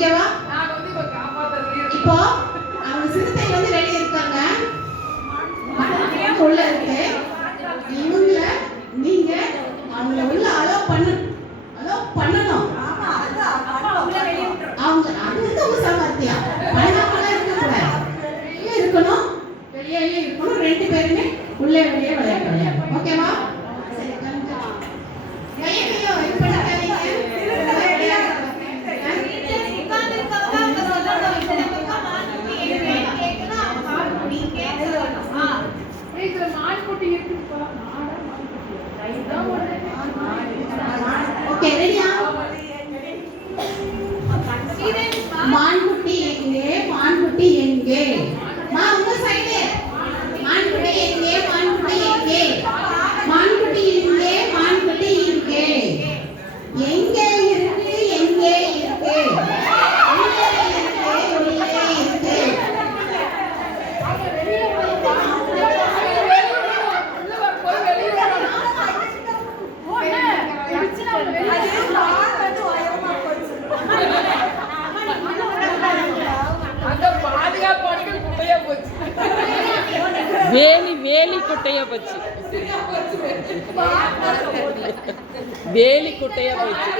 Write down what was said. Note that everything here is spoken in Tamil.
ஓகேவா? இப்போ அவங்க சிறுத்தை வந்து வெளியே இருக்காங்க, உள்ள இருக்கு. இவங்கள நீங்க அவங்கள உள்ள அலோவ் பண்ணணும். அவங்க அது வந்து உங்க சாமர்த்தியம். பண்ணாமலாம் இருக்கக்கூடாது. வெளியே இருக்கணும், வெளியே இருக்கணும். 2 பேருமே உள்ளே வெளியே விளையாடணும். ஓகேவா? சரி, கையோ இது பண்ணாதீங்க. ஓகே, ரெடியா? மான்குட்டி எங்கே? மான்குட்டி எங்கே? மா உங்க சைடு. மான்குட்டி எங்கே? மான்குட்டி எங்கே? மான்குட்டி எங்கே? மான்குட்டி எங்கே? எங்கே இருக்கு? எங்கே இருக்கு? உள்ளே இருக்கு, உள்ளே இருக்கு. வேலி குட்டையா போச்சு. வேலி குட்டையா போச்சு.